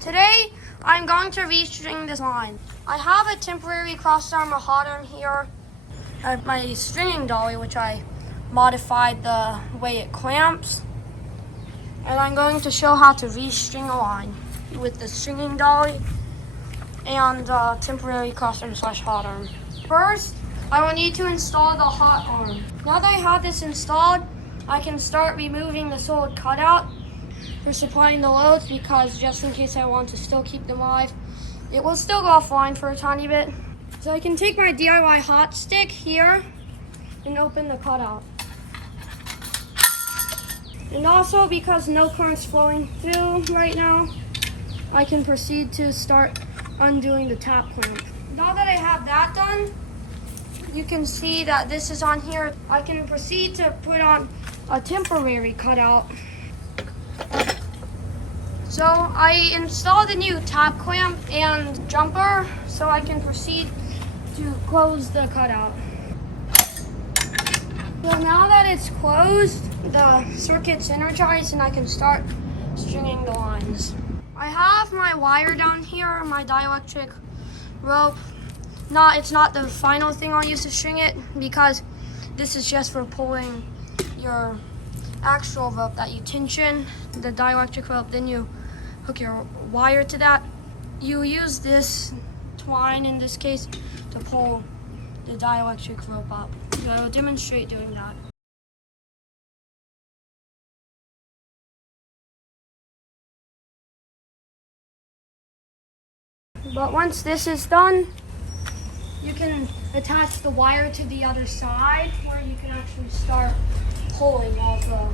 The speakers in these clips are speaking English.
Today, I'm going to restring this line. I have a temporary cross arm, a hot arm here. I have my stringing dolly, which I modified the way it clamps. And I'm going to show how to restring a line with the stringing dolly and temporary cross arm / hot arm. First, I will need to install the hot arm. Now that I have this installed, I can start removing the solid cutout for supplying the loads, because just in case I want to still keep them alive, it will still go offline for a tiny bit. So I can take my DIY hot stick here and open the cutout. And also, because no current's flowing through right now, I can proceed to start undoing the tap clamp. Now that I have that done, you can see that this is on here. I can proceed to put on a temporary cutout. So I installed a new tap clamp and jumper, so I can proceed to close the cutout. So now that it's closed, the circuit's energized and I can start stringing the lines. I have my wire down here, my dielectric rope. It's not the final thing I'll use to string it, because this is just for pulling your actual rope that you tension, the dielectric rope, then you hook your wire to that. You use this twine, in this case, to pull the dielectric rope up. So I will demonstrate doing that. But once this is done, you can attach the wire to the other side, where you can actually start pulling all the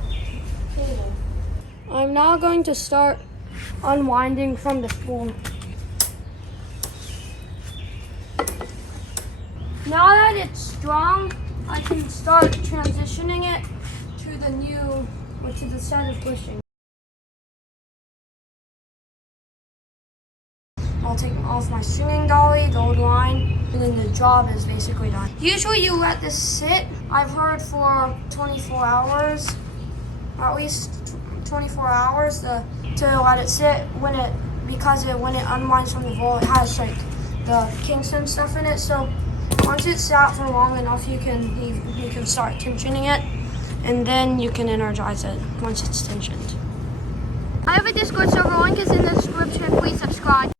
cable. I'm now going to start unwinding from the spool. Now that it's strong, I can start transitioning it to the set of bushing. I'll take off my stringing dolly, the old line, and then the job is basically done. Usually you let this sit, I've heard, for 24 hours, at least 24 hours to let it sit, when it unwinds from the roll, it has like the kinks and stuff in it. So once it's sat for long enough, you can start tensioning it, and then you can energize it once it's tensioned. I have a Discord server, link is in the description. Please subscribe.